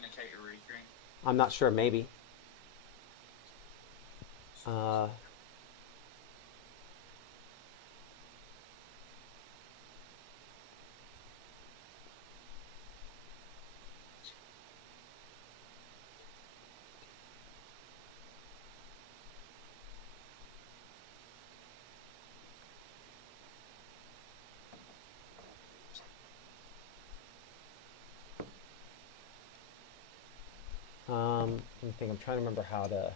authenticate your restream? I'm not sure, maybe. Uh, let me think. I'm trying to remember how to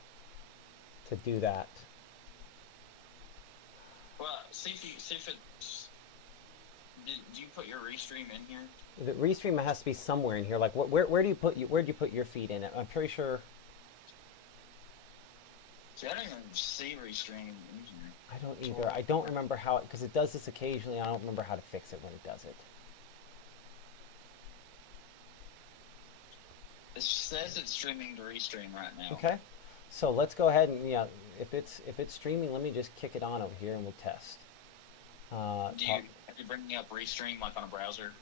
do that. Well, see if it's. Do you put your restream in here? The restream has to be somewhere in here. Like, where do you put your feed in it? I'm pretty sure. See, I don't even see restream in here. I don't either. I don't remember how it, because it does this occasionally. I don't remember how to fix it when it does it. It says it's streaming to restream right now. Okay. So let's go ahead and if it's streaming, let me just kick it on over here and we'll test. Are you bringing up restream like on a browser?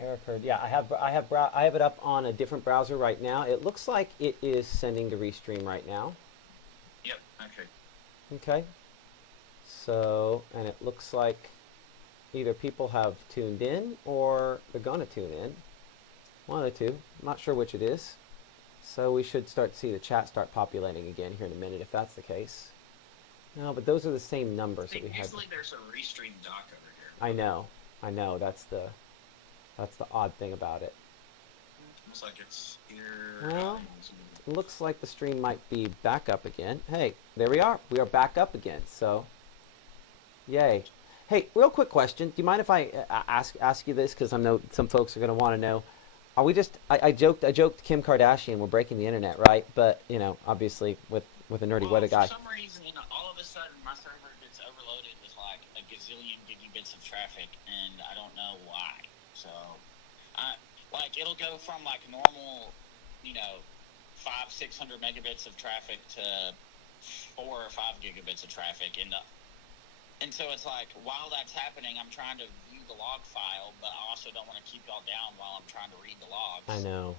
Error occurred. Yeah, I have it up on a different browser right now. It looks like it is sending to restream right now. Yep. Okay. Okay. So, and it looks like either people have tuned in or they're gonna tune in. One of the two. I'm not sure which it is. So we should start to see the chat start populating again here in a minute if that's the case. No, but those are the same numbers that we had. Usually there's a restream dock over here. I know. That's the odd thing about it. Looks like it's here. Well, looks like the stream might be back up again. Hey, there we are. We are back up again. So, yay. Hey, real quick question. Do you mind if I ask you this? Because I know some folks are going to want to know. Are we just? I joked Kim Kardashian. We're breaking the internet, right? But obviously with a nerdy weather guy. For some reason, all of a sudden, my server gets overloaded with like a gazillion gigabits of traffic, and I don't know why. So, it'll go from like normal, 500-600 megabits of traffic to 4 or 5 gigabits of traffic, and so it's like while that's happening, I'm trying to view the log file, but I also don't want to keep y'all down while I'm trying to read the logs. I know.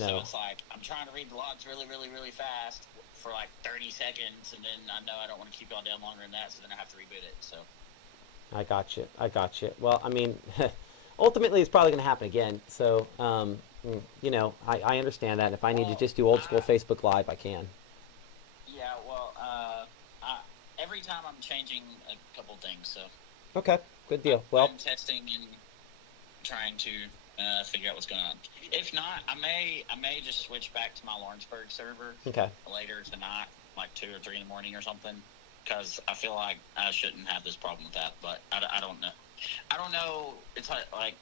So it's like I'm trying to read the logs really, really, really fast for like 30 seconds, and then I know I don't want to keep y'all down longer than that, so then I have to reboot it. So I got you. Well, I mean, ultimately, it's probably going to happen again. So, I understand that. If I need to just do old school Facebook Live, I can. Yeah, well, every time I'm changing a couple things, so. Okay, good deal. I'm testing and trying to figure out what's going on. If not, I may just switch back to my Lawrenceburg server later tonight, like 2 or 3 in the morning or something, because I feel like I shouldn't have this problem with that, but I don't know. I don't know. It's like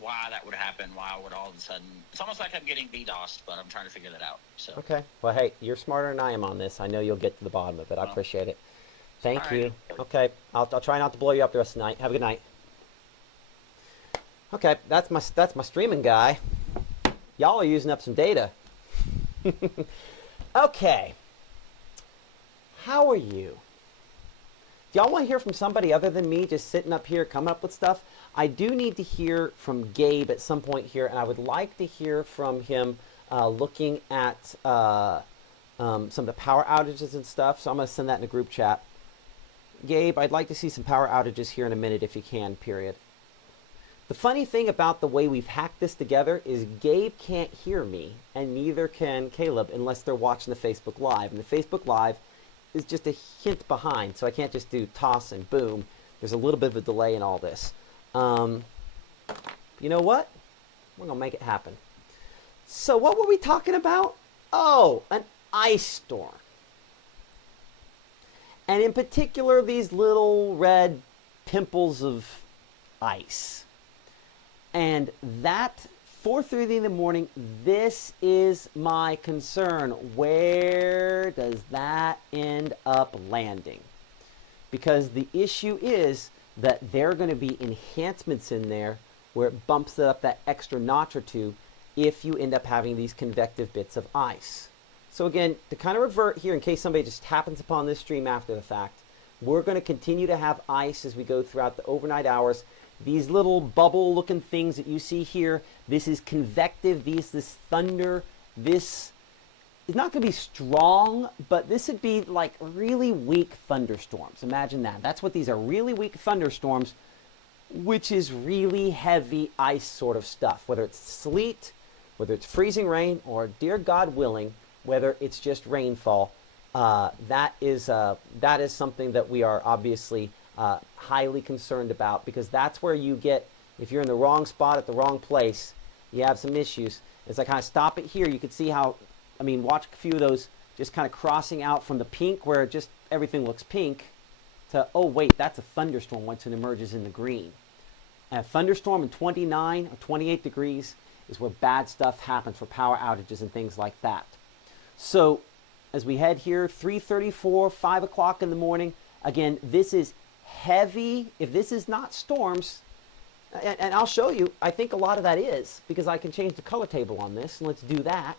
why that would happen. Why would all of a sudden? It's almost like I'm getting DDoSed, but I'm trying to figure that out. So. Okay. Well, hey, you're smarter than I am on this. I know you'll get to the bottom of it. I appreciate it. Thank you. Okay. I'll try not to blow you up the rest of the night. Have a good night. Okay, that's my streaming guy. Y'all are using up some data. Okay. How are you? Do y'all want to hear from somebody other than me just sitting up here coming up with stuff? I do need to hear from Gabe at some point here, and I would like to hear from him looking at some of the power outages and stuff, so I'm going to send that in a group chat. Gabe, I'd like to see some power outages here in a minute if you can, period. The funny thing about the way we've hacked this together is Gabe can't hear me, and neither can Caleb unless they're watching the Facebook Live. And the Facebook Live is just a hint behind, so I can't just do toss and boom. There's a little bit of a delay in all this. You know what? We're going to make it happen. So what were we talking about? Oh, an ice storm. And in particular, these little red pimples of ice. And that 4:30 in the morning, this is my concern. Where does that end up landing? Because the issue is that there are going to be enhancements in there where it bumps it up that extra notch or two if you end up having these convective bits of ice. So again, to kind of revert here in case somebody just happens upon this stream after the fact, We're going to continue to have ice as we go throughout the overnight hours. These little bubble-looking things that you see here, this is convective. This thunder, this is not going to be strong, but this would be like really weak thunderstorms. Imagine that. That's what these are, really weak thunderstorms, which is really heavy ice sort of stuff, whether it's sleet, whether it's freezing rain, or, dear God willing, whether it's just rainfall. That is something that we are obviously highly concerned about, because that's where you get, if you're in the wrong spot at the wrong place, you have some issues. As I kind of stop it here, you can see how, I mean, watch a few of those just kind of crossing out from the pink where just everything looks pink to, oh wait, that's a thunderstorm once it emerges in the green. And a thunderstorm in 29 or 28 degrees is where bad stuff happens for power outages and things like that. So as we head here, 3:34, 5 o'clock in the morning, again, this is heavy. If this is not storms, and I'll show you, I think a lot of that is, because I can change the color table on this, and let's do that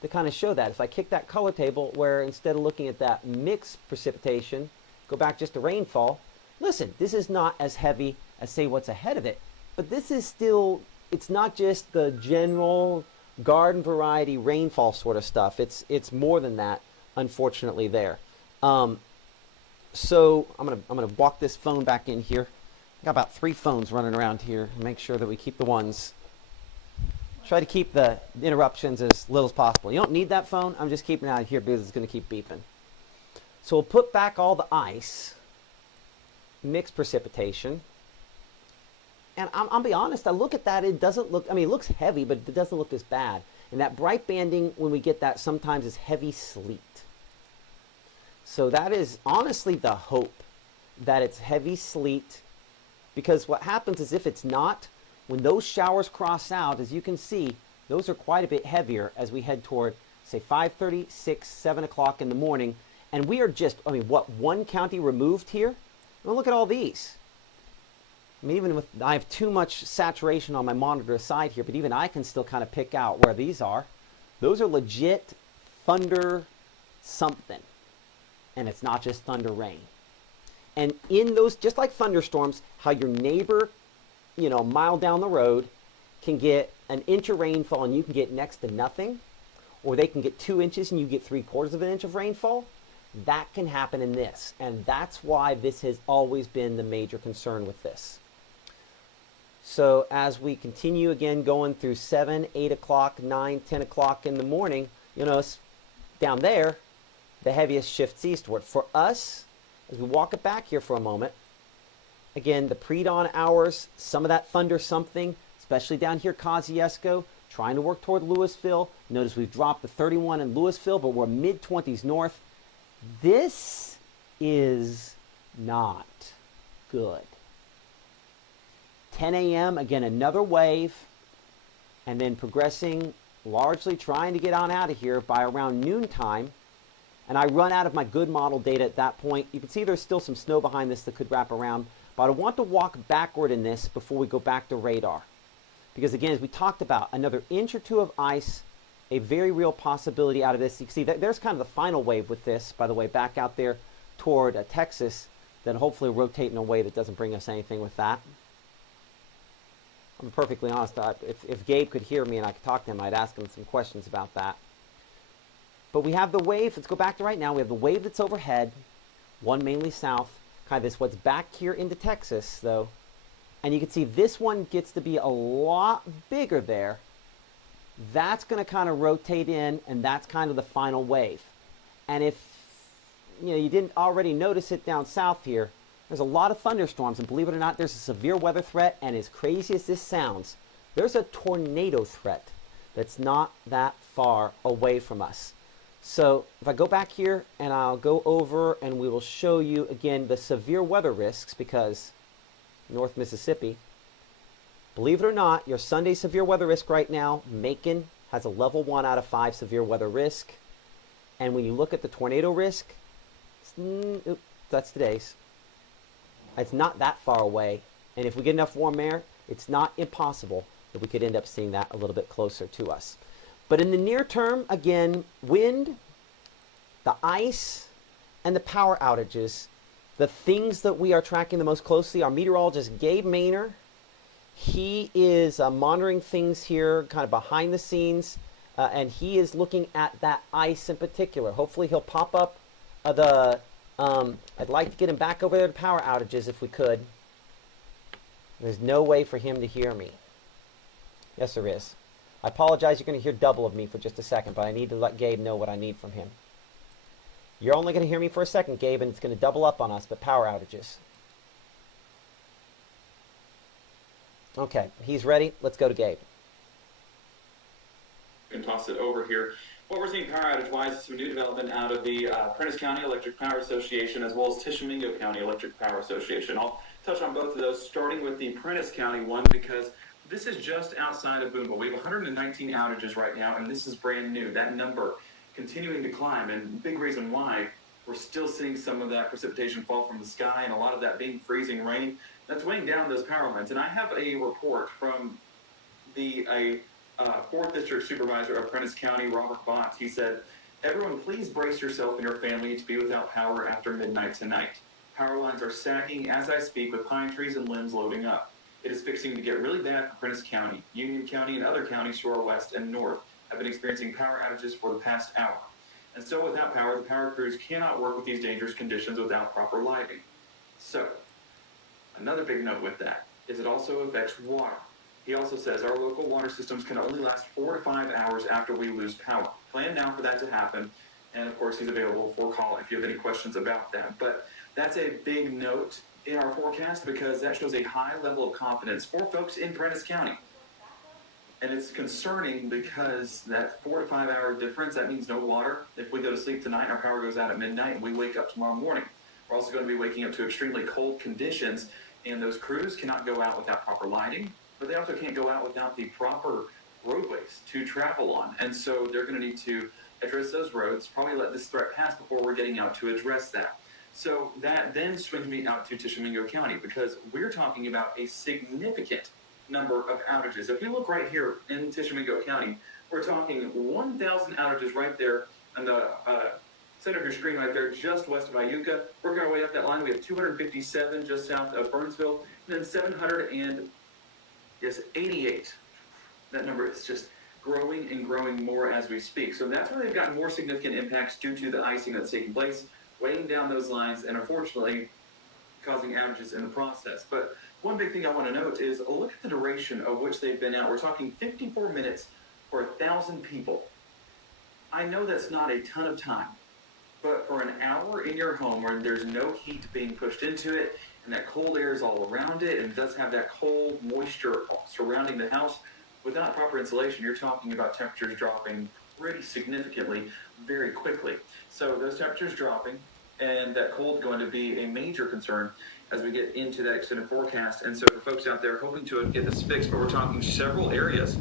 to kind of show that. If I kick that color table where instead of looking at that mixed precipitation, go back just to rainfall, listen, this is not as heavy as, say, what's ahead of it, but this is still, it's not just the general garden variety rainfall sort of stuff. It's more than that, unfortunately, there. So I'm gonna walk this phone back in here. I got about 3 phones running around here. Make sure that we keep the ones. Try to keep the interruptions as little as possible. You don't need that phone. I'm just keeping it out of here because it's going to keep beeping. So we'll put back all the ice, mixed precipitation. And I'll be honest, I look at that, it doesn't look, I mean, it looks heavy, but it doesn't look as bad. And that bright banding, when we get that, sometimes is heavy sleet. So that is honestly the hope, that it's heavy sleet, because what happens is if it's not, when those showers cross out, as you can see, those are quite a bit heavier as we head toward, say, 5:30, 6, 7 o'clock in the morning. And we are just, I mean, what, 1 county removed here? Well, look at all these. I mean, even with, I have too much saturation on my monitor side here, but even I can still kind of pick out where these are. Those are legit thunder something. And it's not just thunder rain. And in those, just like thunderstorms, how your neighbor, you know, a mile down the road can get an inch of rainfall and you can get next to nothing, or they can get 2 inches and you get 3/4 of an inch of rainfall, that can happen in this. And that's why this has always been the major concern with this. So as we continue again going through 7, 8 o'clock, 9, 10 o'clock in the morning, you notice down there, the heaviest shifts eastward. For us, as we walk it back here for a moment, again, the pre-dawn hours, some of that thunder something, especially down here, Kosciuszko, trying to work toward Louisville. Notice we've dropped the 31 in Louisville, but we're mid-20s north. This is not good. 10 a.m., again, another wave, and then progressing, largely trying to get on out of here by around noontime. And I run out of my good model data at that point. You can see there's still some snow behind this that could wrap around, but I want to walk backward in this before we go back to radar. Because again, as we talked about, another inch or 2 of ice, a very real possibility out of this. You can see that there's kind of the final wave with this, by the way, back out there toward Texas, then hopefully rotate in a way that doesn't bring us anything with that. I'm perfectly honest, if Gabe could hear me and I could talk to him, I'd ask him some questions about that. But we have the wave, let's go back to right now, we have the wave that's overhead, one mainly south, kind of this what's back here into Texas though. And you can see this one gets to be a lot bigger there. That's going to kind of rotate in, and that's kind of the final wave. And if you didn't already notice it down south here, there's a lot of thunderstorms, and believe it or not, there's a severe weather threat, and as crazy as this sounds, there's a tornado threat that's not that far away from us. So if I go back here and I'll go over and we will show you again the severe weather risks, because North Mississippi, believe it or not, your Sunday severe weather risk right now, Macon has a level 1 out of 5 severe weather risk. And when you look at the tornado risk, that's today's. It's not that far away. And if we get enough warm air, it's not impossible that we could end up seeing that a little bit closer to us. But in the near term, again, wind, the ice, and the power outages The things that we are tracking the most closely are meteorologist Gabe Maynor. He is monitoring things here kind of behind the scenes, and he is looking at that ice in particular. Hopefully he'll pop up I'd like to get him back over there to power outages if we could. There's no way for him to hear me. Yes, there is. I apologize, you're going to hear double of me for just a second, but I need to let Gabe know what I need from him. You're only going to hear me for a second, Gabe, and it's going to double up on us, but power outages. Okay, he's ready. Let's go to Gabe. And toss it over here. What we're seeing power outage-wise is some new development out of the Prentice County Electric Power Association as well as Tishomingo County Electric Power Association. I'll touch on both of those, starting with the Prentice County one because this is just outside of Boonville. We have 119 outages right now, and this is brand new. That number continuing to climb, and big reason why we're still seeing some of that precipitation fall from the sky, and a lot of that being freezing rain. That's weighing down those power lines. And I have a report from the 4th District Supervisor of Prentice County, Robert Botts. He said, "Everyone, please brace yourself and your family to be without power after midnight tonight. Power lines are sagging as I speak with pine trees and limbs loading up. It is fixing to get really bad for Prentice County. Union County and other counties to our west and north have been experiencing power outages for the past hour. And so without power, the power crews cannot work with these dangerous conditions without proper lighting." So, another big note with that is it also affects water. He also says our local water systems can only last 4 to 5 hours after we lose power. Plan now for that to happen. And of course, he's available for call if you have any questions about that. But that's a big note in our forecast because that shows a high level of confidence for folks in Prentice County. And it's concerning because that 4 to 5 hour difference, that means no water. If we go to sleep tonight, our power goes out at midnight and we wake up tomorrow morning. We're also going to be waking up to extremely cold conditions, and those crews cannot go out without proper lighting, but they also can't go out without the proper roadways to travel on. And so they're going to need to address those roads, probably let this threat pass before we're getting out to address that. So that then swings me out to Tishomingo County because we're talking about a significant number of outages. If we look right here in Tishomingo County, we're talking 1,000 outages right there on the center of your screen right there, just west of Iuka. Working our way up that line, we have 257 just south of Burnsville, and then 788. That number is just growing and growing more as we speak. So that's where they've gotten more significant impacts due to the icing that's taking place, weighing down those lines, and unfortunately causing outages in the process. But one big thing I want to note is look at the duration of which they've been out. We're talking 54 minutes for 1,000 people. I know that's not a ton of time, but for an hour in your home where there's no heat being pushed into it and that cold air is all around it and it does have that cold moisture surrounding the house, without proper insulation, you're talking about temperatures dropping pretty significantly very quickly. So those temperatures dropping and that cold going to be a major concern as we get into that extended forecast. And so for folks out there hoping to get this fixed, but we're talking several areas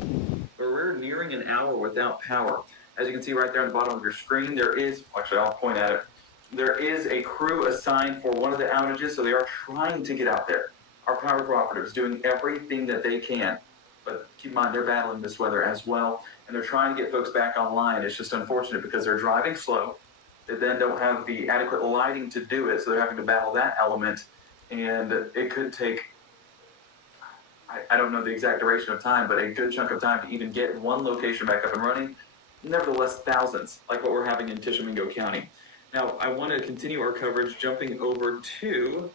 where we're nearing an hour without power. As you can see right there on the bottom of your screen, there is, actually I'll point at it, there is a crew assigned for one of the outages, so they are trying to get out there. Our power cooperatives doing everything that they can, but keep in mind they're battling this weather as well, and they're trying to get folks back online. It's just unfortunate because they're driving slow. They then don't have the adequate lighting to do it, so they're having to battle that element, and it could take, I don't know the exact duration of time, but a good chunk of time to even get one location back up and running. Nevertheless, thousands, like what we're having in Tishomingo County. Now, I want to continue our coverage, jumping over to,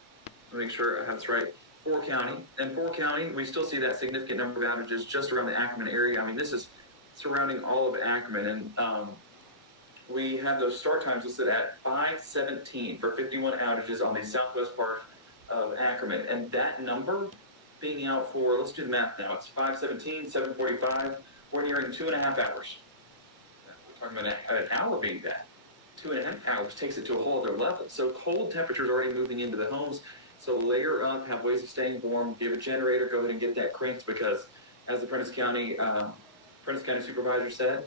let me make sure I have this right, 4 County. And 4 County, we still see that significant number of outages just around the Ackerman area. I mean, this is surrounding all of Ackerman. And we have those start times listed at 5:17 for 51 outages on the southwest part of Ackerman. And that number being out for, let's do the math now. It's 5:17, 7:45. We're nearing 2.5 hours. We're talking about an hour being that. 2.5 hours takes it to a whole other level. So cold temperatures already moving into the homes. So layer up, have ways of staying warm, give a generator, go ahead and get that cranked because as the Prentice County Supervisor said,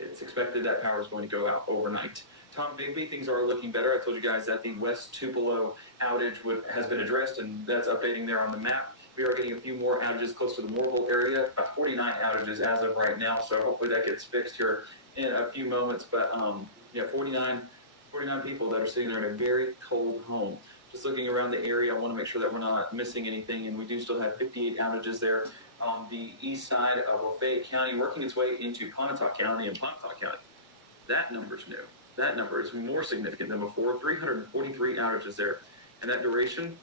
it's expected that power is going to go out overnight. Tom Bigby, things are looking better. I told you guys that the West Tupelo outage has been addressed, and that's updating there on the map. We are getting a few more outages close to the Moorville area, about 49 outages as of right now, so hopefully that gets fixed here in a few moments. But yeah, 49 people that are sitting there in a very cold home. just looking around the area, I want to make sure that we're not missing anything, and we do still have 58 outages there on the east side of Lafayette County, working its way into Pontotoc County and Pontotoc County. That number's new. That number is more significant than before, 343 outages there. And that duration,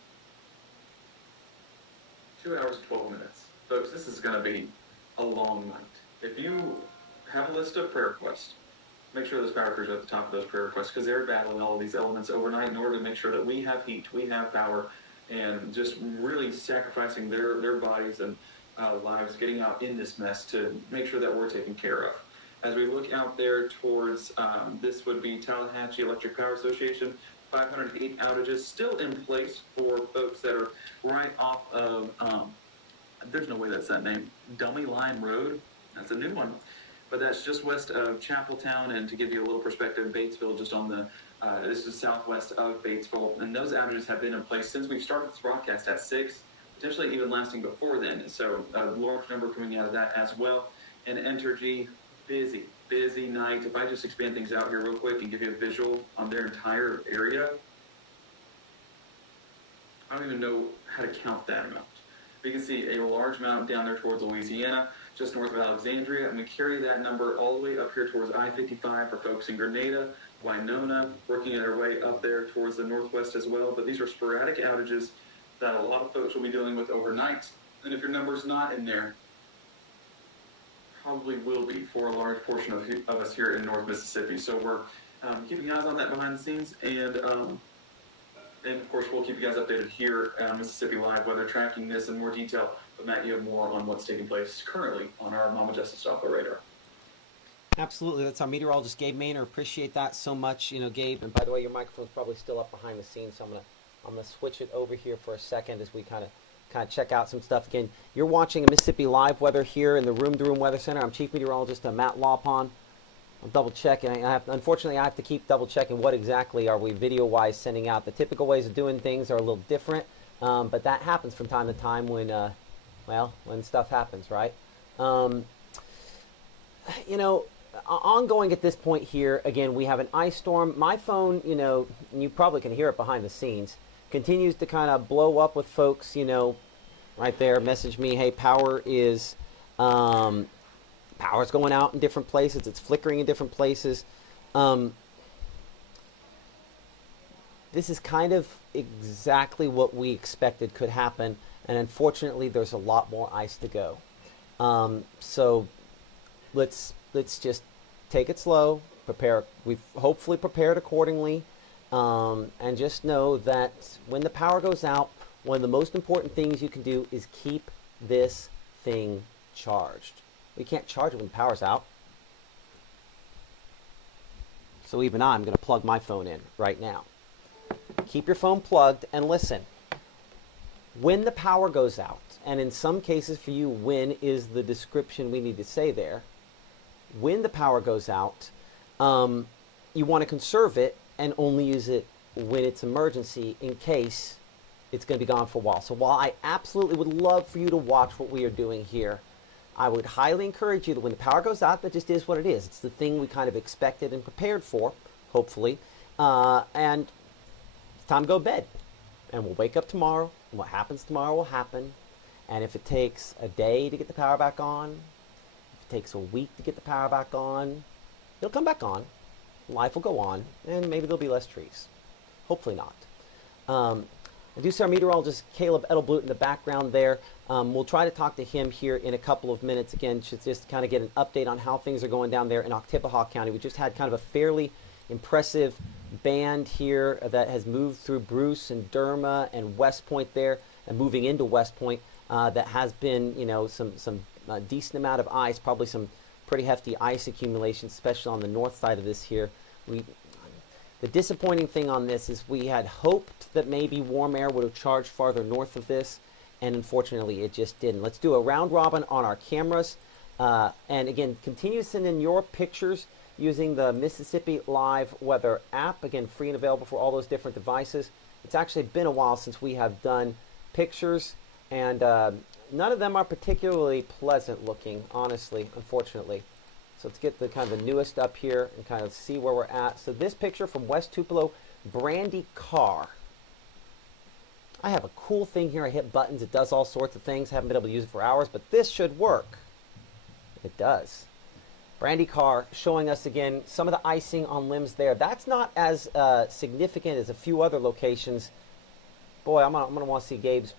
2 hours and 12 minutes. Folks, this is going to be a long night. If you have a list of prayer requests, make sure those power crews are at the top of those prayer requests, because they're battling all of these elements overnight in order to make sure that we have heat, we have power, and just really sacrificing their bodies and lives, getting out in this mess to make sure that we're taken care of. As we look out there towards, this would be Tallahatchie Electric Power Association, 508 outages still in place for folks that are right off of, there's no way that's that name, Dummy Line Road. That's a new one. But that's just west of Chapeltown, and to give you a little perspective, Batesville, just on the, this is southwest of Batesville, and those outages have been in place since we started this broadcast at 6, potentially even lasting before then. So a large number coming out of that as well. And Entergy, busy night. If I just expand things out here real quick and give you a visual on their entire area, I don't even know how to count that amount. We can see a large amount down there towards Louisiana, just north of Alexandria, and we carry that number all the way up here towards I-55 for folks in Grenada, Winona, working our way up there towards the northwest as well. But these are sporadic outages that a lot of folks will be dealing with overnight. And if your number's not in there, probably will be for a large portion of us here in North Mississippi. So we're keeping eyes on that behind the scenes, and of course we'll keep you guys updated here on Mississippi Live, weather tracking this in more detail. But Matt, you have more on what's taking place currently on our Mama Justice Doppler radar. Absolutely. That's our meteorologist, Gabe Maynor. Appreciate that so much, Gabe. And by the way, your microphone's probably still up behind the scenes, so I'm gonna switch it over here for a second as we kind of check out some stuff. Again, you're watching a Mississippi Live weather here in the Room to Room Weather Center. I'm Chief Meteorologist Matt Lawpon. I'll double check, and unfortunately I have to keep double checking what exactly are we video-wise sending out. The typical ways of doing things are a little different, but that happens from time to time when stuff happens, right? Ongoing at this point here, again, we have an ice storm. My phone, and you probably can hear it behind the scenes, continues to kind of blow up with folks, right there, message me, hey, power's going out in different places. It's flickering in different places. This is kind of exactly what we expected could happen. And unfortunately, there's a lot more ice to go. So let's just take it slow, prepare. We've hopefully prepared accordingly. And just know that when the power goes out, one of the most important things you can do is keep this thing charged. We can't charge it when the power's out. So even I'm going to plug my phone in right now. Keep your phone plugged and listen. When the power goes out, and in some cases for you, when is the description we need to say there. When the power goes out, you want to conserve it and only use it when it's emergency in case it's going to be gone for a while. So while I absolutely would love for you to watch what we are doing here, I would highly encourage you that when the power goes out, that just is what it is. It's the thing we kind of expected and prepared for, hopefully. And it's time to go to bed. And we'll wake up tomorrow, and what happens tomorrow will happen. And if it takes a day to get the power back on, if it takes a week to get the power back on, it'll come back on. Life will go on, and maybe there'll be less trees. Hopefully not. I do see our meteorologist Caleb Edelblut in the background there. We'll try to talk to him here in a couple of minutes. Again, just kind of get an update on how things are going down there in Oktibbeha County. We just had kind of a fairly impressive band here that has moved through Bruce and Derma and West Point there, and moving into West Point. That has been, some decent amount of ice, probably some pretty hefty ice accumulation, especially on the north side of this here. The disappointing thing on this is we had hoped that maybe warm air would have charged farther north of this, and unfortunately it just didn't. Let's do a round robin on our cameras. And again, continue to send in your pictures using the Mississippi Live Weather app. Again, free and available for all those different devices. It's actually been a while since we have done pictures, and none of them are particularly pleasant looking, honestly, unfortunately. So let's get the kind of the newest up here and kind of see where we're at. So this picture from West Tupelo, Brandy Carr. I have a cool thing here. I hit buttons. It does all sorts of things. Haven't been able to use it for hours, but this should work. It does. Brandy Carr showing us again some of the icing on limbs there. That's not as significant as a few other locations. Boy, I'm gonna want to see Gabe's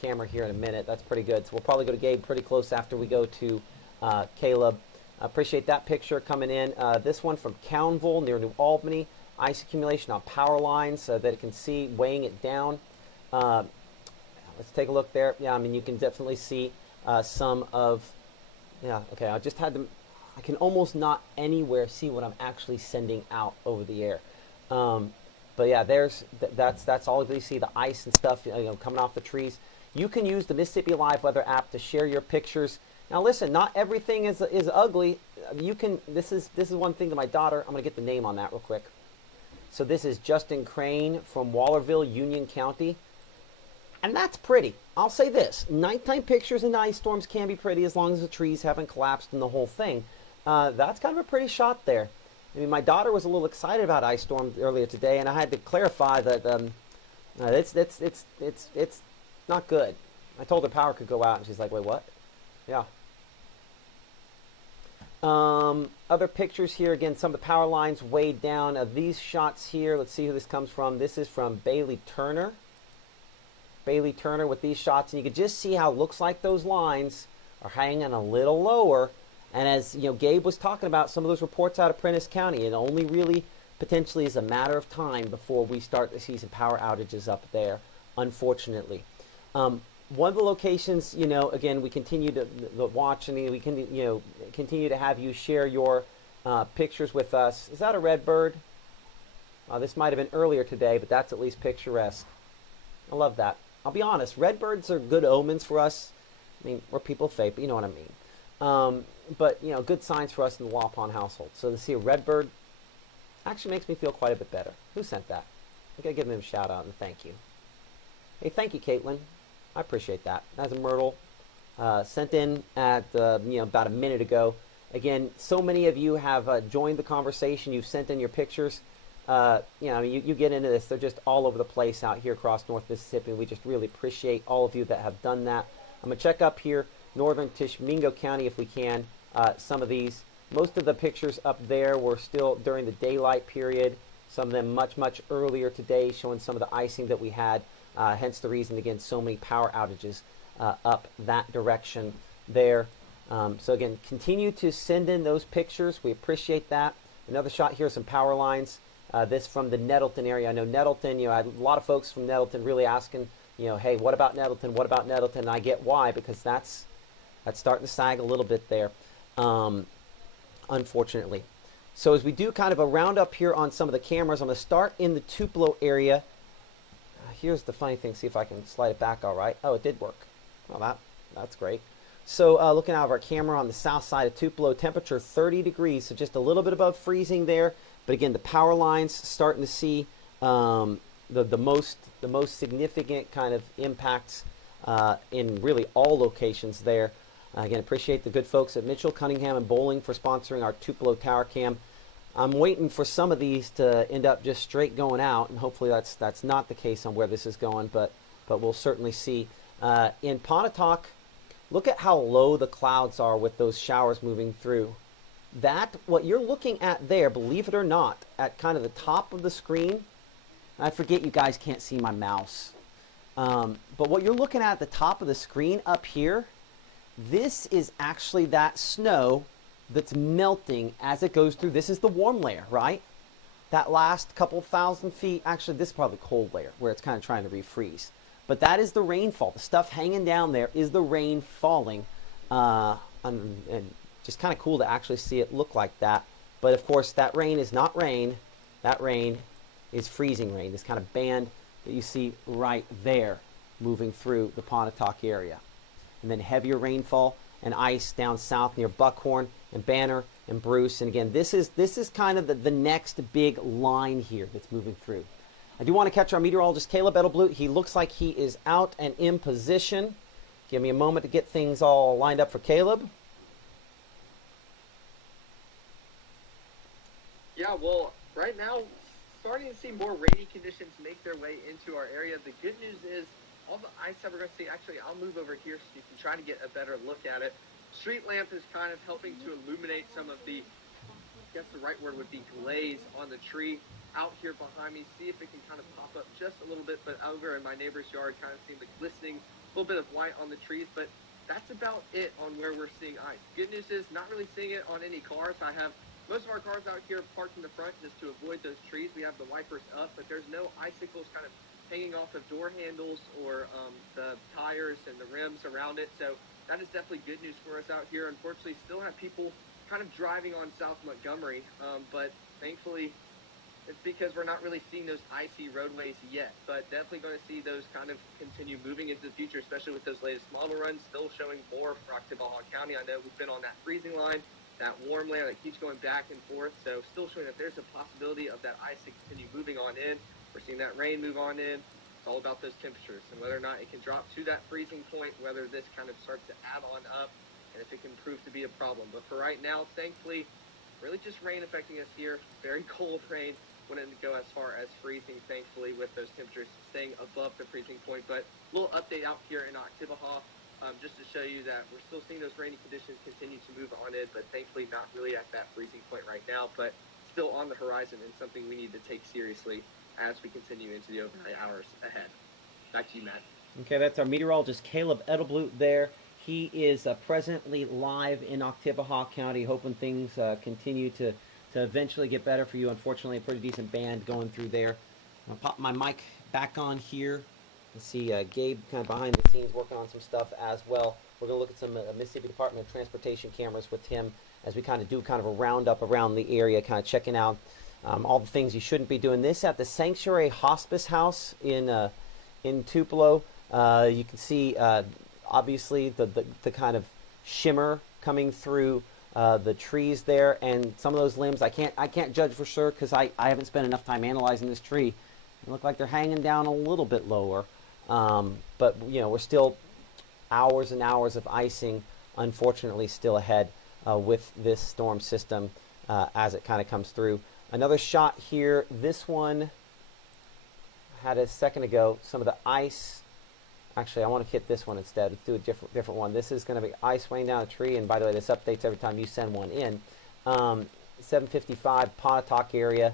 camera here in a minute. That's pretty good. So we'll probably go to Gabe pretty close after we go to Caleb. I appreciate that picture coming in. This one from Cownville near New Albany. Ice accumulation on power lines so that it can see weighing it down. Let's take a look there. Yeah, I mean, you can definitely see some of, yeah, okay, I can almost not anywhere see what I'm actually sending out over the air. But yeah, that's all you see, the ice and stuff, coming off the trees. You can use the Mississippi Live Weather app to share your pictures. Now listen, not everything is ugly. You can, this is one thing to my daughter. I'm gonna get the name on that real quick. So this is Justin Crane from Wallerville, Union County. And that's pretty. I'll say this, nighttime pictures in ice storms can be pretty as long as the trees haven't collapsed and the whole thing. That's kind of a pretty shot there. I mean, my daughter was a little excited about ice storms earlier today, and I had to clarify that it's not good. I told her power could go out, and she's like, wait, what? Yeah. Other pictures here, again, some of the power lines weighed down. These shots here, let's see who this comes from. This is from Bailey Turner. Bailey Turner with these shots, and you can just see how it looks like those lines are hanging a little lower. And as Gabe was talking about some of those reports out of Prentiss County, it only really potentially is a matter of time before we start to see some power outages up there, unfortunately. One of the locations, again, we continue to watch, and we can, continue to have you share your pictures with us. Is that a red bird? This might have been earlier today, but that's at least picturesque. I love that. I'll be honest, red birds are good omens for us. I mean, we're people fake, but you know what I mean. But, good signs for us in the Waupun household. So to see a red bird actually makes me feel quite a bit better. Who sent that? I gotta give them a shout out and thank you. Hey, thank you, Caitlin. I appreciate that. That's a Myrtle sent in at about a minute ago. Again, so many of you have joined the conversation. You've sent in your pictures. You get into this. They're just all over the place out here across North Mississippi. We just really appreciate all of you that have done that. I'm gonna check up here, northern Tishomingo County, if we can. Some of these, most of the pictures up there were still during the daylight period. Some of them much, much earlier today, showing some of the icing that we had. Hence the reason, again, so many power outages up that direction there. So again, continue to send in those pictures. We appreciate that. Another shot here, some power lines. This from the Nettleton area. I know Nettleton, I had a lot of folks from Nettleton really asking, hey, what about Nettleton? What about Nettleton? And I get why, because that's starting to sag a little bit there, unfortunately. So as we do kind of a roundup here on some of the cameras, I'm going to start in the Tupelo area. Here's the funny thing. See if I can slide it back all right. Oh, it did work. Well, that's great. So looking out of our camera on the south side of Tupelo, temperature 30 degrees, so just a little bit above freezing there. But again, the power lines starting to see the most significant kind of impacts in really all locations there. Again, appreciate the good folks at Mitchell, Cunningham, and Bowling for sponsoring our Tupelo Tower Cam. I'm waiting for some of these to end up just straight going out, and hopefully that's not the case on where this is going, but we'll certainly see. In Pontotoc, look at how low the clouds are with those showers moving through. What you're looking at there, believe it or not, at kind of the top of the screen, I forget you guys can't see my mouse, but what you're looking at the top of the screen up here, this is actually that snow that's melting as it goes through. This is the warm layer, right? That last couple thousand feet, actually this is probably the cold layer where it's kind of trying to refreeze. But that is the rainfall. The stuff hanging down there is the rain falling. And just kind of cool to actually see it look like that. But of course, that rain is not rain. That rain is freezing rain. This kind of band that you see right there moving through the Pontotoc area. And then heavier rainfall and ice down south near Buckhorn and Banner and Bruce. And again, this is kind of the next big line here that's moving through. I do want to catch our meteorologist, Caleb Edelblut. He looks like he is out and in position. Give me a moment to get things all lined up for Caleb. Yeah, well, right now, starting to see more rainy conditions make their way into our area. The good news is all the ice that we're going to see, actually, I'll move over here so you can try to get a better look at it. Street lamp is kind of helping to illuminate some of the, I guess the right word would be glaze on the tree out here behind me. See if it can kind of pop up just a little bit, but over in my neighbor's yard, kind of seeing the glistening, a little bit of white on the trees, but that's about it on where we're seeing ice. Good news is not really seeing it on any cars. I have most of our cars out here parked in the front just to avoid those trees. We have the wipers up, but there's no icicles kind of hanging off of door handles or the tires and the rims around it. So that is definitely good news for us out here. Unfortunately, still have people kind of driving on South Montgomery, but thankfully it's because we're not really seeing those icy roadways yet. But definitely going to see those kind of continue moving into the future, especially with those latest model runs still showing more for Oktibbeha County. I know we've been on that freezing line, that warm layer that keeps going back and forth, so still showing that there's a possibility of that ice to continue moving on in. We're seeing that rain move on in. It's all about those temperatures and whether or not it can drop to that freezing point, whether this kind of starts to add on up, and if it can prove to be a problem. But for right now, thankfully, really just rain affecting us here. Very cold rain. Wouldn't go as far as freezing, thankfully, with those temperatures staying above the freezing point. But a little update out here in Oktibbeha, just to show you that we're still seeing those rainy conditions continue to move on in, but thankfully not really at that freezing point right now, but still on the horizon and something we need to take seriously as we continue into the overnight hours ahead. Back to you, Matt. Okay, that's our meteorologist, Caleb Edelblut there. He is presently live in Oktibbeha County, hoping things continue to eventually get better for you. Unfortunately, a pretty decent band going through there. I'll pop my mic back on here. Let's see Gabe kind of behind the scenes working on some stuff as well. We're going to look at some Mississippi Department of Transportation cameras with him as we kind of do kind of a roundup around the area, kind of checking out all the things you shouldn't be doing. This at the Sanctuary Hospice House in Tupelo. You can see obviously the kind of shimmer coming through the trees there, and some of those limbs I can't judge for sure because I haven't spent enough time analyzing this tree. They look like they're hanging down a little bit lower, but you know, we're still hours and hours of icing, unfortunately, still ahead with this storm system as it kind of comes through. Another shot here. This one I had a second ago. Some of the ice. Actually, I want to hit this one instead. Let's do a different one. This is going to be ice weighing down a tree, and by the way, this updates every time you send one in. 755 Pontotoc area,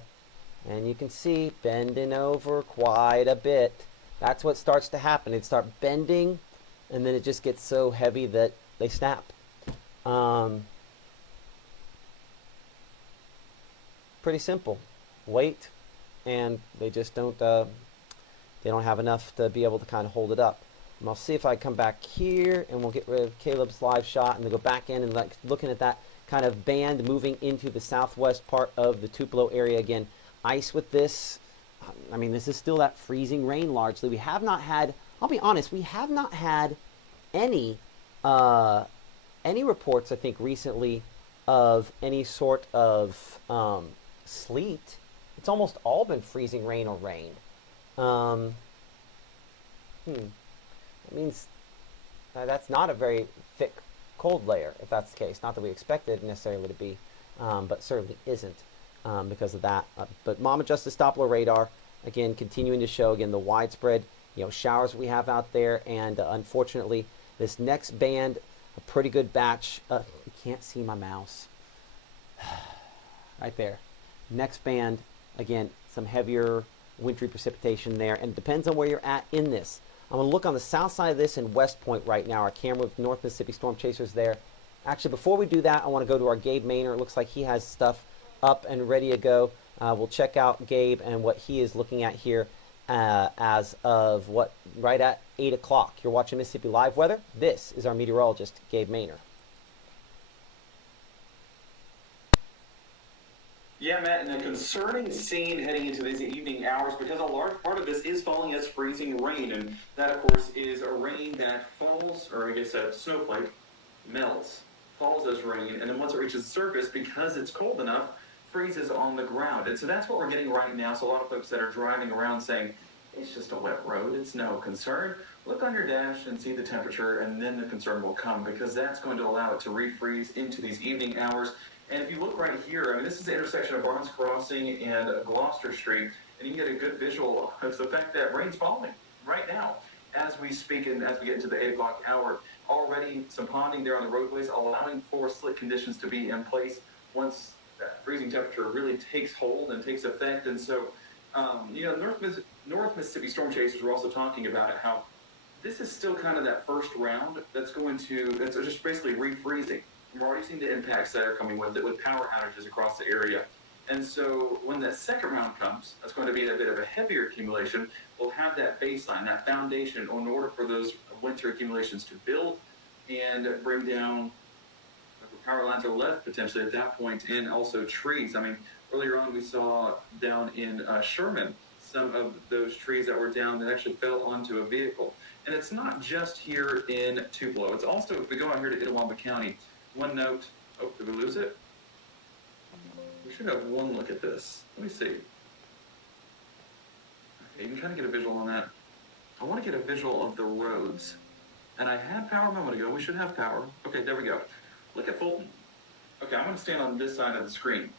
and you can see bending over quite a bit. That's what starts to happen. It starts bending, and then it just gets so heavy that they snap. Pretty simple. Weight, and they just don't. They don't have enough to be able to kind of hold it up. And I'll see if I come back here, and we'll get rid of Caleb's live shot, and then go back in and like looking at that kind of band moving into the southwest part of the Tupelo area again. Ice with this. I mean, this is still that freezing rain largely. We have not had. I'll be honest. We have not had any reports, I think, recently of any sort of sleet. It's almost all been freezing rain or rain. That means that's not a very thick cold layer, if that's the case. Not that we expected necessarily to be, but certainly isn't because of that. But Mama Justice Doppler radar, again, continuing to show, again, the widespread showers we have out there. And unfortunately, this next band, a pretty good batch. You can't see my mouse. Right there. Next band, again, some heavier wintry precipitation there, and it depends on where you're at in this. I'm going to look on the south side of this in West Point right now. Our camera with North Mississippi Storm Chasers there. Actually, before we do that, I want to go to our Gabe Maynor. It looks like he has stuff up and ready to go. We'll check out Gabe and what he is looking at here as of right at 8 o'clock. You're watching Mississippi Live Weather. This is our meteorologist, Gabe Maynor. Yeah, Matt, and a concerning scene heading into these evening hours because a large part of this is falling as freezing rain. And that, of course, is a rain that falls, or I guess a snowflake, melts, falls as rain, and then once it reaches the surface, because it's cold enough, freezes on the ground. And so that's what we're getting right now. So a lot of folks that are driving around saying, it's just a wet road, it's no concern. Look on your dash and see the temperature, and then the concern will come because that's going to allow it to refreeze into these evening hours. And if you look right here, I mean, this is the intersection of Barnes Crossing and Gloucester Street, and you can get a good visual of the fact that rain's falling right now as we speak and as we get into the 8 o'clock hour. Already some ponding there on the roadways, allowing for slick conditions to be in place once that freezing temperature really takes hold and takes effect. And so, North Mississippi storm chasers were also talking about it, how this is still kind of that first round that's just basically refreezing. We're already seeing the impacts that are coming with it, with power outages across the area. And so when that second round comes, that's going to be a bit of a heavier accumulation. We'll have that baseline, that foundation, in order for those winter accumulations to build and bring down power lines are left potentially at that point, and also trees. I mean, earlier on we saw down in Sherman some of those trees that were down that actually fell onto a vehicle. And it's not just here in Tupelo. It's also, if we go out here to Itawamba County, one note, oh, did we lose it? We should have one look at this. Let me see. Okay, you can kind of get a visual on that. I want to get a visual of the roads. And I had power a moment ago. We should have power. Okay, there we go. Look at Fulton. Okay, I'm going to stand on this side of the screen.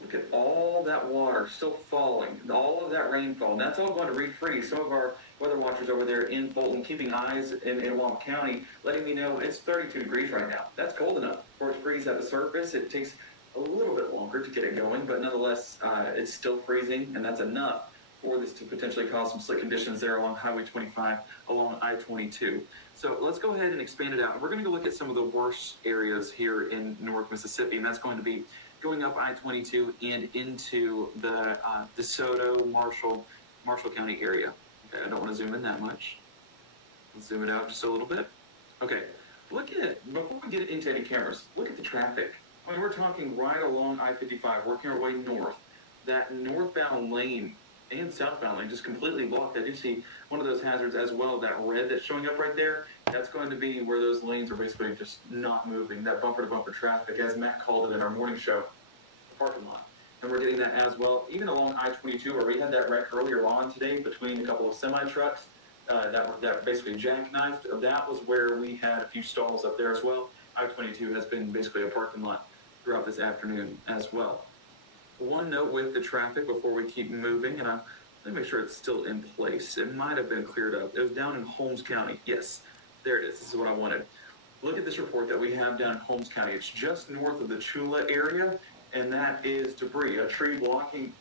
Look at all that water still falling, all of that rainfall. And that's all going to refreeze. Some of our weather watchers over there in Fulton, keeping eyes in Itawamba County, letting me know it's 32 degrees right now. That's cold enough for it to freeze at the surface. It takes a little bit longer to get it going, but nonetheless, it's still freezing, and that's enough for this to potentially cause some slick conditions there along Highway 25, along I-22. So let's go ahead and expand it out. We're going to go look at some of the worst areas here in North Mississippi, and that's going to be going up I-22 and into the DeSoto, Marshall County area. Okay, I don't want to zoom in that much. Let's zoom it out just a little bit. Okay, look at, before we get into any cameras, look at the traffic. I mean, we're talking right along I-55, working our way north. That northbound lane and southbound lane just completely blocked. I do see one of those hazards as well, that red that's showing up right there. That's going to be where those lanes are basically just not moving, that bumper-to-bumper traffic, as Matt called it in our morning show, the parking lot. And we're getting that as well, even along I-22, where we had that wreck earlier on today between a couple of semi-trucks that basically jackknifed. That was where we had a few stalls up there as well. I-22 has been basically a parking lot throughout this afternoon as well. One note with the traffic before we keep moving, and let me make sure it's still in place. It might have been cleared up. It was down in Holmes County. Yes, there it is. This is what I wanted. Look at this report that we have down in Holmes County. It's just north of the Chula area, and that is debris, a tree blocking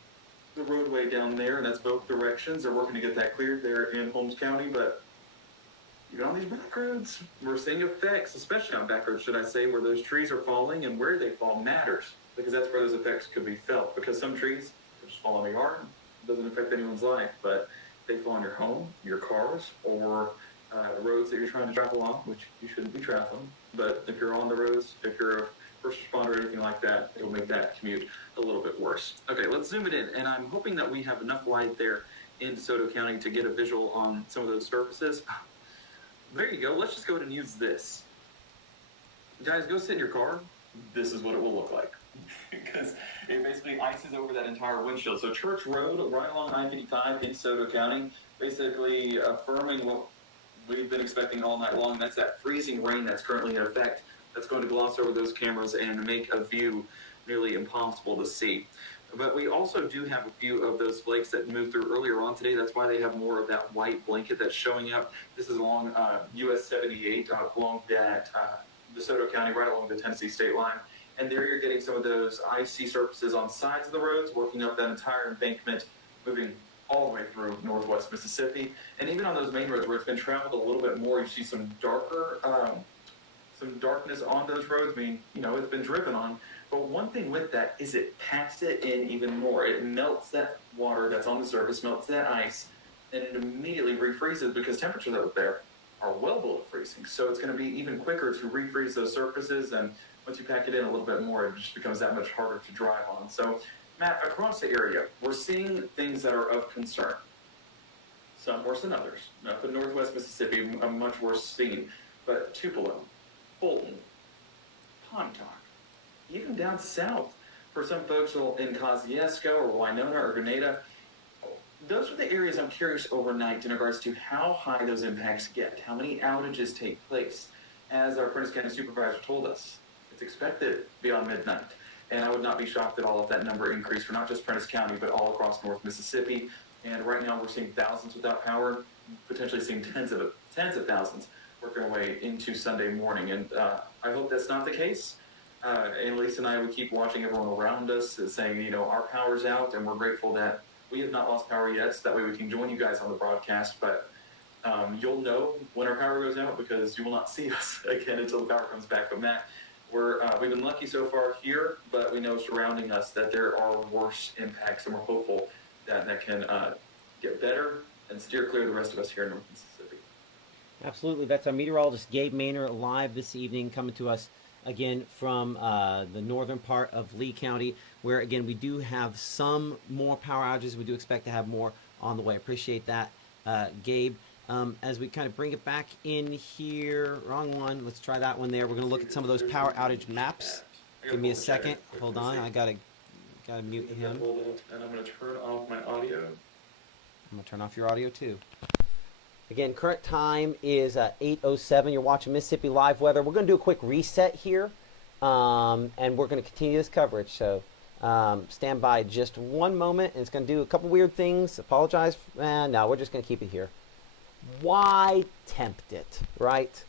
the roadway down there, and that's both directions. They're working to get that cleared there in Holmes County, but even on these back roads, we're seeing effects, especially on back roads, should I say, where those trees are falling, and where they fall matters, because that's where those effects could be felt. Because some trees just fall in the yard, it doesn't affect anyone's life, but they fall on your home, your cars, or roads that you're trying to drive along, which you shouldn't be traveling. But if you're on the roads, if you're a first responder or anything like that, it'll make that commute a little bit worse. Okay, let's zoom it in, and I'm hoping that we have enough light there in DeSoto County to get a visual on some of those surfaces. There you go. Let's just go ahead and use this. Guys, go sit in your car. This is what it will look like. Because it basically ices over that entire windshield. So Church Road, right along I-55 in DeSoto County, basically affirming what we've been expecting all night long. That's that freezing rain that's currently in effect. That's going to gloss over those cameras and make a view nearly impossible to see. But we also do have a few of those flakes that moved through earlier on today. That's why they have more of that white blanket that's showing up. This is along US 78, along that DeSoto County, right along the Tennessee state line. And there you're getting some of those icy surfaces on sides of the roads, working up that entire embankment, moving all the way through northwest Mississippi. And even on those main roads where it's been traveled a little bit more, you see some darkness on those roads. I mean, you know, it's been driven on. But one thing with that is it packs it in even more. It melts that water that's on the surface, melts that ice, and it immediately refreezes because temperatures out there are well below freezing. So it's going to be even quicker to refreeze those surfaces, and once you pack it in a little bit more, it just becomes that much harder to drive on. So, Matt, across the area, we're seeing things that are of concern. Some worse than others. Up in northwest Mississippi, a much worse scene. But Tupelo, Fulton, Pontotoc, even down south for some folks in Kosciuszko or Winona or Grenada. Those are the areas I'm curious overnight in regards to how high those impacts get, how many outages take place. As our Prentice County supervisor told us, it's expected beyond midnight. And I would not be shocked at all if that number increased for not just Prentiss County, but all across North Mississippi. And right now we're seeing thousands without power, potentially seeing tens of thousands working our way into Sunday morning. And I hope that's not the case. Annalise and I would keep watching everyone around us, saying, you know, our power's out, and we're grateful that we have not lost power yet, so that way we can join you guys on the broadcast. But you'll know when our power goes out because you will not see us again until the power comes back. But Matt, we've been lucky so far here, but we know surrounding us that there are worse impacts, and we're hopeful that can get better and steer clear of the rest of us here in North Mississippi. Absolutely. That's our meteorologist, Gabe Maynor, live this evening, coming to us again from the northern part of Lee County, where, again, we do have some more power outages. We do expect to have more on the way. Appreciate that, Gabe. As we kind of bring it back in here, wrong one. Let's try that one there. We're going to look at some of those power outage maps. Give me a second. Hold on. I gotta mute him. And I'm going to turn off my audio. I'm going to turn off your audio too. Again, current time is 8:07. You're watching Mississippi Live Weather. We're going to do a quick reset here, and we're going to continue this coverage. So stand by just one moment, and it's going to do a couple weird things. Apologize. No, we're just going to keep it here. Why tempt it, right?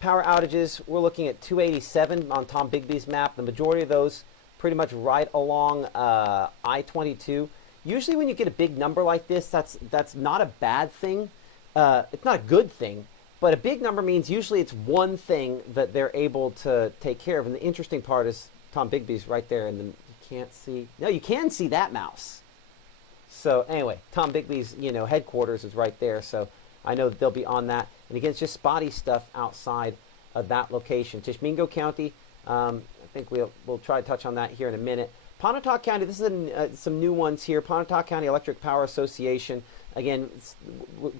Power outages, we're looking at 287 on Tom Bigby's map. The majority of those pretty much right along I-22. Usually when you get a big number like this, that's not a bad thing. It's not a good thing, but a big number means usually it's one thing that they're able to take care of. And the interesting part is Tom Bigby's right there, and you can't see. No, you can see that mouse. So anyway, Tom Bigby's headquarters is right there. So I know that they'll be on that. And again, it's just spotty stuff outside of that location. Tishomingo County, I think we'll try to touch on that here in a minute. Pontotoc County, this is some new ones here. Pontotoc County Electric Power Association. Again,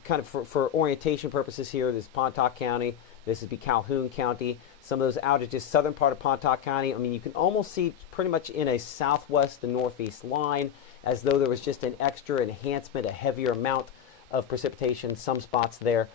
kind of for orientation purposes here, this is Pontotoc County. This would be Calhoun County. Some of those outages, southern part of Pontotoc County. I mean, you can almost see pretty much in a southwest to northeast line, as though there was just an extra enhancement, a heavier amount of precipitation, some spots there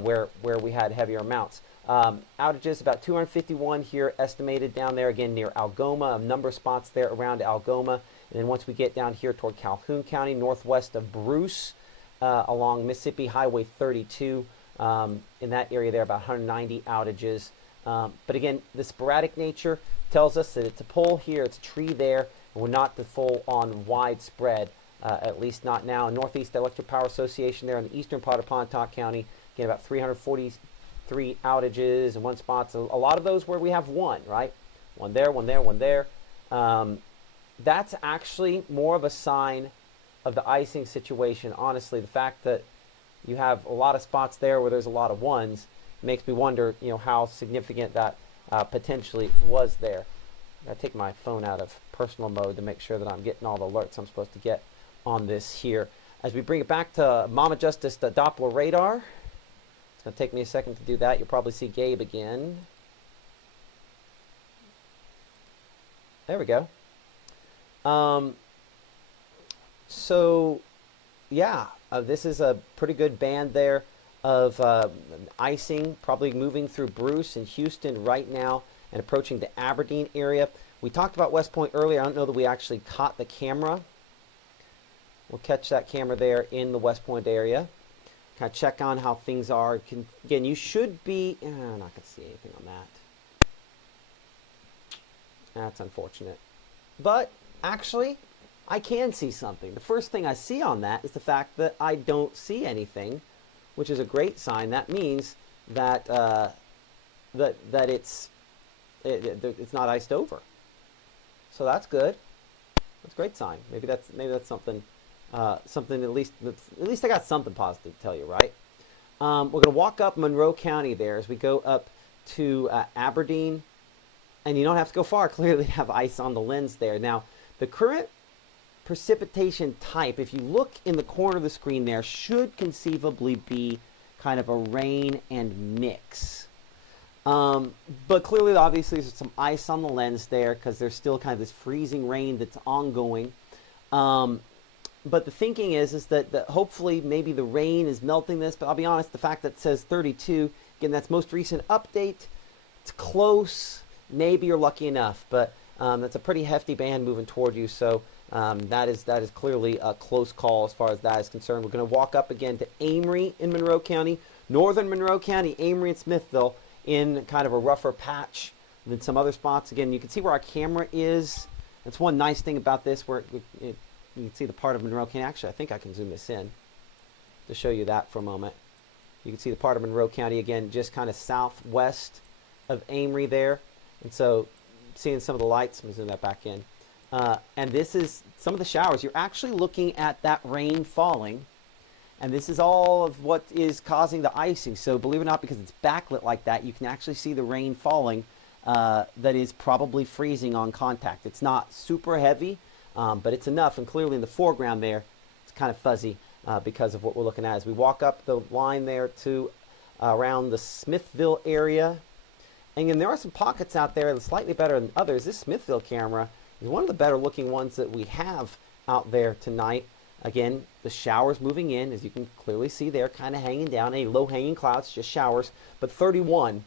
where we had heavier amounts. Outages, about 251 here estimated down there, again, near Algoma, a number of spots there around Algoma. And then once we get down here toward Calhoun County, northwest of Bruce, along Mississippi Highway 32, in that area there, about 190 outages. But again, the sporadic nature tells us that it's a pole here, it's a tree there, and we're not the full-on widespread, at least not now. Northeast Electric Power Association there in the eastern part of Pontotoc County, again, about 343 outages in one spot. So a lot of those where we have one, right? One there, one there, one there. That's actually more of a sign of the icing situation. Honestly, the fact that you have a lot of spots there where there's a lot of ones makes me wonder, how significant that potentially was there. I take my phone out of personal mode to make sure that I'm getting all the alerts I'm supposed to get on this here. As we bring it back to Mama Justice, the Doppler radar. It's going to take me a second to do that. You'll probably see Gabe again. There we go. So, yeah, this is a pretty good band there of icing, probably moving through Bruce and Houston right now and approaching the Aberdeen area. We talked about West Point earlier. I don't know that we actually caught the camera. We'll catch that camera there in the West Point area. Kind of check on how things are. Again, you should be... I'm not going to see anything on that. That's unfortunate. But, actually, I can see something. The first thing I see on that is the fact that I don't see anything, which is a great sign. That means that that it's not iced over. So that's good. That's a great sign. Maybe that's something something at least I got something positive to tell you, right? We're going to walk up Monroe County there as we go up to Aberdeen, and you don't have to go far. Clearly, have ice on the lens there. Now, the current precipitation type, if you look in the corner of the screen there, should conceivably be kind of a rain and mix. But clearly, obviously, there's some ice on the lens there because there's still kind of this freezing rain that's ongoing. But the thinking is that hopefully maybe the rain is melting this. But I'll be honest, the fact that it says 32, again, that's most recent update. It's close. Maybe you're lucky enough. But That's a pretty hefty band moving toward you, so that is clearly a close call as far as that is concerned. We're going to walk up again to Amory in Monroe County, northern Monroe County, Amory and Smithville in kind of a rougher patch than some other spots. Again, you can see where our camera is. That's one nice thing about this, where you can see the part of Monroe County. Actually, I think I can zoom this in to show you that for a moment. You can see the part of Monroe County, again, just kind of southwest of Amory there. And so seeing some of the lights, I'm going to zoom that back in. And this is some of the showers. You're actually looking at that rain falling. And this is all of what is causing the icing. So believe it or not, because it's backlit like that, you can actually see the rain falling that is probably freezing on contact. It's not super heavy, but it's enough. And clearly in the foreground there, it's kind of fuzzy because of what we're looking at. As we walk up the line there to around the Smithville area. And again, there are some pockets out there that are slightly better than others. This Smithville camera is one of the better looking ones that we have out there tonight. Again, the showers moving in, as you can clearly see there, kind of hanging down. Any low-hanging clouds, just showers, but 31.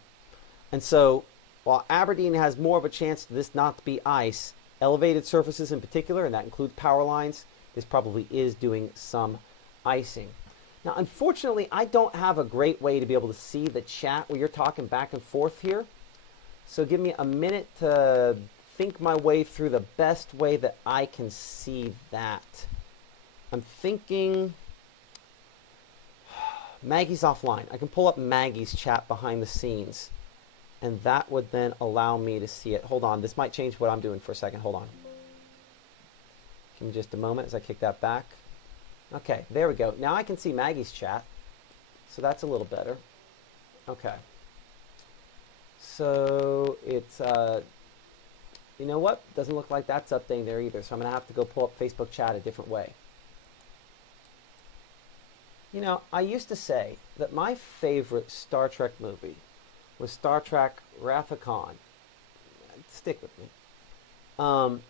And so, while Aberdeen has more of a chance of this not to be ice, elevated surfaces in particular, and that includes power lines, this probably is doing some icing. Now, unfortunately, I don't have a great way to be able to see the chat where you're talking back and forth here. So give me a minute to think my way through the best way that I can see that. I'm thinking Maggie's offline. I can pull up Maggie's chat behind the scenes, and that would then allow me to see it. Hold on. This might change what I'm doing for a second. Hold on. Give me just a moment as I kick that back. Okay, there we go. Now I can see Maggie's chat, so that's a little better. Okay. So it's, you know what? Doesn't look like that's updating there either, so I'm going to have to go pull up Facebook chat a different way. You know, I used to say that my favorite Star Trek movie was Star Trek Wrath of Khan. Stick with me. And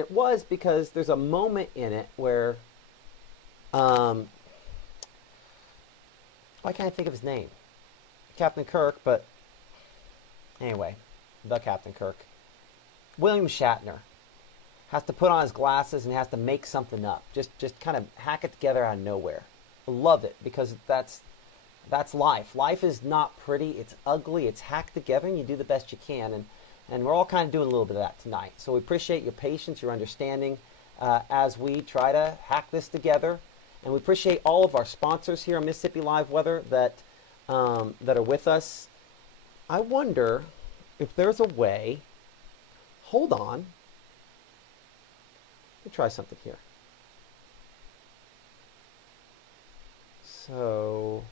it was because there's a moment in it where, why can't I think of his name? Captain Kirk, but anyway, the Captain Kirk. William Shatner has to put on his glasses and has to make something up. Just kind of hack it together out of nowhere. I love it because that's life. Life is not pretty. It's ugly. It's hacked together, and you do the best you can. And we're all kind of doing a little bit of that tonight. So we appreciate your patience, your understanding as we try to hack this together. And we appreciate all of our sponsors here on Mississippi Live Weather that are with us. I wonder if there's a way. Hold on. Let me try something here. So,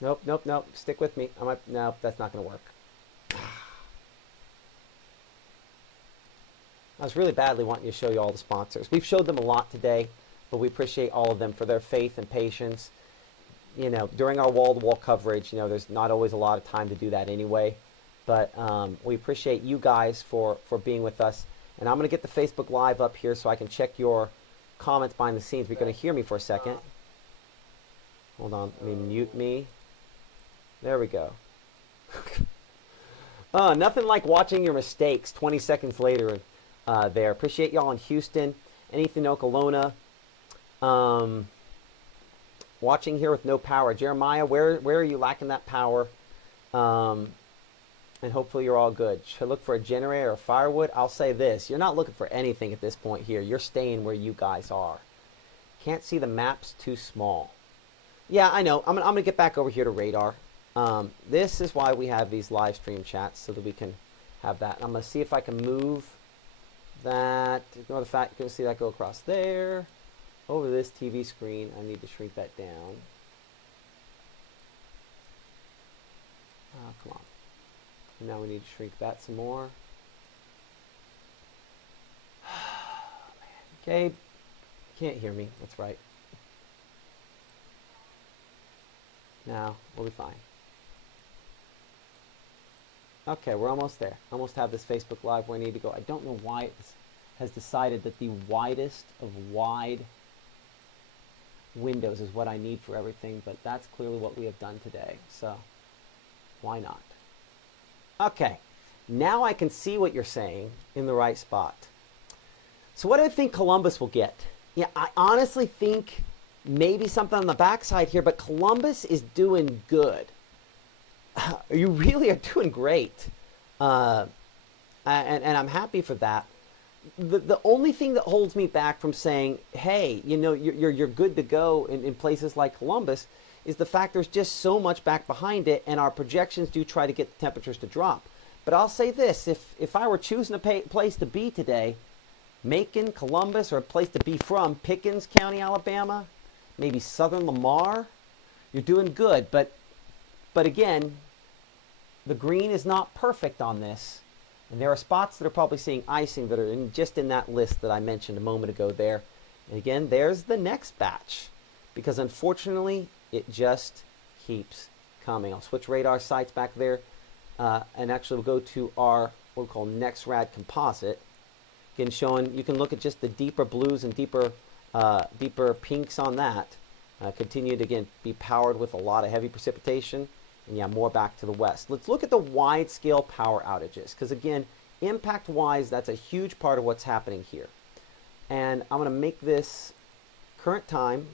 nope. Stick with me. Nope, that's not going to work. I was really badly wanting to show you all the sponsors. We've showed them a lot today, but we appreciate all of them for their faith and patience. You know, during our wall-to-wall coverage, you know, there's not always a lot of time to do that anyway. But we appreciate you guys for being with us. And I'm going to get the Facebook Live up here so I can check your comments behind the scenes. You're going to hear me for a second. Hold on. Let me mute me. There we go. Nothing like watching your mistakes 20 seconds later there. Appreciate y'all in Houston. Anything in Oklahoma. Watching here with no power. Jeremiah, where are you lacking that power? And hopefully you're all good. Should I look for a generator or firewood? I'll say this. You're not looking for anything at this point here. You're staying where you guys are. Can't see the maps, too small. Yeah, I know. I'm going to get back over here to radar. This is why we have these live stream chats, so that we can have that. I'm going to see if I can move that. Ignore the fact you're going to see that go across there. Over this TV screen. I need to shrink that down. Oh, come on. Now we need to shrink that some more. Gabe, can't hear me. That's right. Now we'll be fine. Okay, we're almost there. Almost have this Facebook Live where I need to go. I don't know why it has decided that the widest of wide windows is what I need for everything, but that's clearly what we have done today. So why not? Okay, Now I can see what you're saying in the right spot. So what do I think Columbus will get? Yeah, I honestly think maybe something on the backside here, but Columbus is doing good. You really are doing great. And I'm happy for that. The only thing that holds me back from saying, hey, you know, you're good to go in places like Columbus is the fact there's just so much back behind it, and our projections do try to get the temperatures to drop. But I'll say this, if I were choosing a place to be today, Macon, Columbus, or a place to be from, Pickens County, Alabama, maybe southern Lamar, you're doing good. But again, the green is not perfect on this. And there are spots that are probably seeing icing that are just in that list that I mentioned a moment ago there. And again, there's the next batch. Because unfortunately, it just keeps coming. I'll switch radar sites back there. And actually we'll go to our, what we call NextRad composite. Again, showing, you can look at just the deeper blues and deeper pinks on that. Continue to, again, be powered with a lot of heavy precipitation. And yeah, more back to the west. Let's look at the wide-scale power outages. Because again, impact-wise, that's a huge part of what's happening here. And I'm going to make this current time.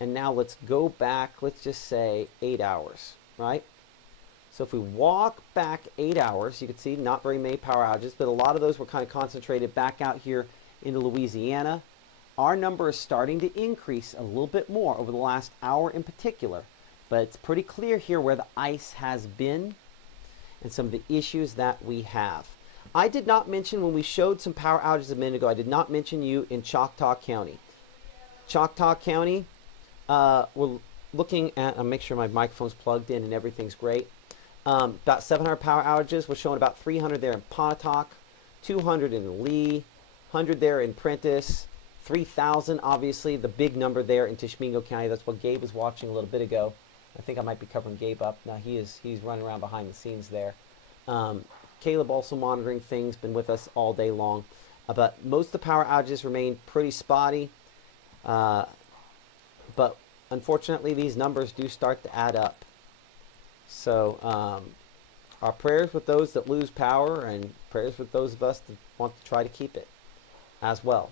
And now let's go back, let's just say 8 hours, right? So if we walk back 8 hours, you can see not very many power outages, but a lot of those were kind of concentrated back out here into Louisiana. Our number is starting to increase a little bit more over the last hour in particular. But it's pretty clear here where the ice has been and some of the issues that we have. I did not mention, when we showed some power outages a minute ago, I did not mention you in Choctaw County. Choctaw County, we're looking at, I'll make sure my microphone's plugged in and everything's great. About 700 power outages. We're showing about 300 there in Pontotoc, 200 in Lee, 100 there in Prentiss, 3,000 obviously, the big number there in Tishomingo County. That's what Gabe was watching a little bit ago. I think I might be covering Gabe up. Now he's running around behind the scenes there. Caleb also monitoring things, been with us all day long. But most of the power outages remain pretty spotty. But unfortunately, these numbers do start to add up. So our prayers with those that lose power, and prayers with those of us that want to try to keep it as well.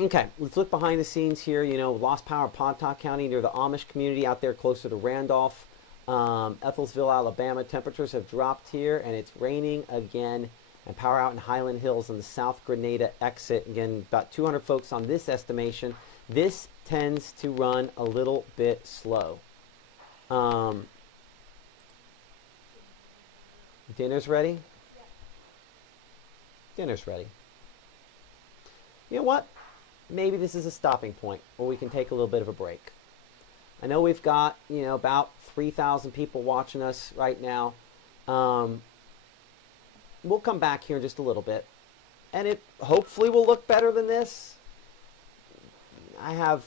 Okay, let's look behind the scenes here. You know, lost power in Pontotoc County near the Amish community out there closer to Randolph. Ethelsville, Alabama, temperatures have dropped here, and it's raining again. And power out in Highland Hills on the South Grenada exit. Again, about 200 folks on this estimation. This tends to run a little bit slow. Dinner's ready? Yeah. Dinner's ready. You know what? Maybe this is a stopping point where we can take a little bit of a break. I know we've got, you know, about 3,000 people watching us right now. We'll come back here in just a little bit, and it hopefully will look better than this. I have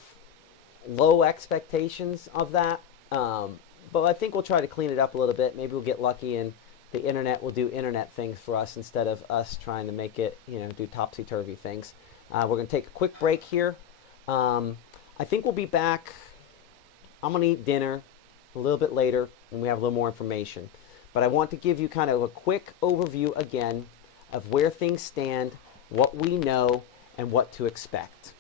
low expectations of that, but I think we'll try to clean it up a little bit. Maybe we'll get lucky and the internet will do internet things for us instead of us trying to make it, you know, do topsy-turvy things. We're going to take a quick break here. I think we'll be back. I'm going to eat dinner a little bit later when we have a little more information. But I want to give you kind of a quick overview again of where things stand, what we know, and what to expect.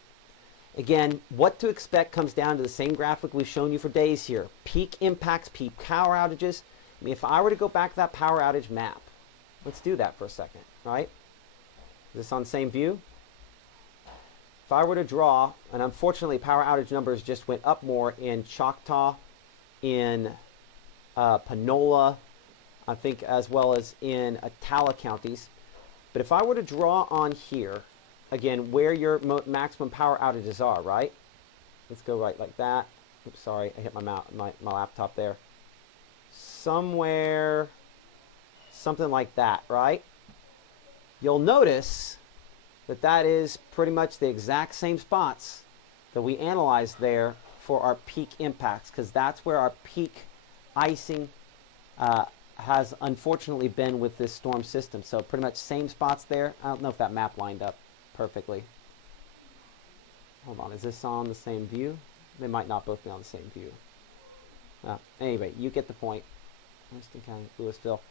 Again, what to expect comes down to the same graphic we've shown you for days here. Peak impacts, peak power outages. I mean, if I were to go back to that power outage map, let's do that for a second, right? Is this on the same view? If I were to draw, and unfortunately power outage numbers just went up more in Choctaw, in Panola, I think, as well as in Attala counties. But if I were to draw on here, again, where your maximum power outages are, right? Let's go right like that. Oops, sorry, I hit my laptop there. Somewhere, something like that, right? You'll notice that that is pretty much the exact same spots that we analyzed there for our peak impacts, because that's where our peak icing has unfortunately been with this storm system. So pretty much same spots there. I don't know if that map lined up perfectly. Hold on, is this on the same view? They might not both be on the same view. Anyway, you get the point. Weston County, Louisville.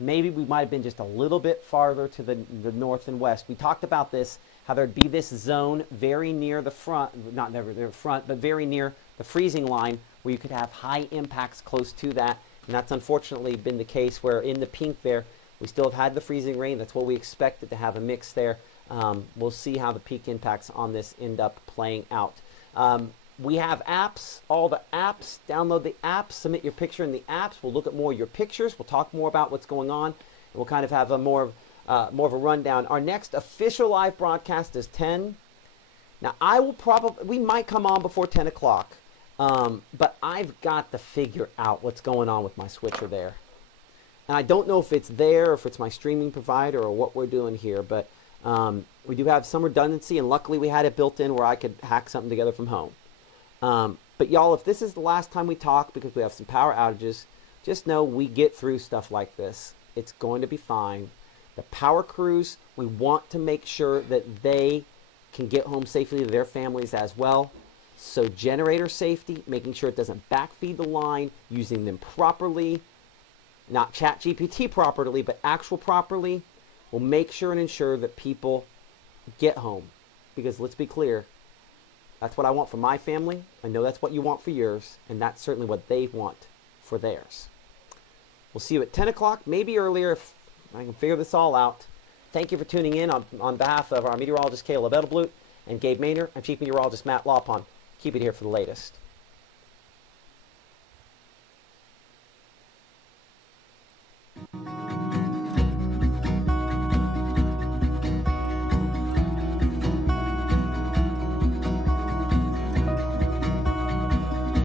Maybe we might have been just a little bit farther to the north and west. We talked about this, how there'd be this zone very near the front, not never the front, but very near the freezing line where you could have high impacts close to that. And that's unfortunately been the case where in the pink there, we still have had the freezing rain. That's what we expected to have a mix there. We'll see how the peak impacts on this end up playing out. We have apps, all the apps. Download the apps, submit your picture in the apps. We'll look at more of your pictures. We'll talk more about what's going on. And we'll kind of have a more of a rundown. Our next official live broadcast is 10. Now, we might come on before 10 o'clock. But I've got to figure out what's going on with my switcher there. And I don't know if it's there, or if it's my streaming provider, or what we're doing here. But we do have some redundancy, and luckily we had it built in where I could hack something together from home. But y'all, if this is the last time we talk because we have some power outages, just know we get through stuff like this. It's going to be fine. The power crews, we want to make sure that they can get home safely to their families as well. So generator safety, making sure it doesn't backfeed the line, using them properly, not ChatGPT properly, but actual properly, will make sure and ensure that people get home. Because let's be clear, that's what I want for my family. I know that's what you want for yours, and that's certainly what they want for theirs. We'll see you at 10 o'clock, maybe earlier if I can figure this all out. Thank you for tuning in on behalf of our meteorologist Caleb Edelblut and Gabe Maynor and Chief Meteorologist Matt Lawpon. Keep it here for the latest.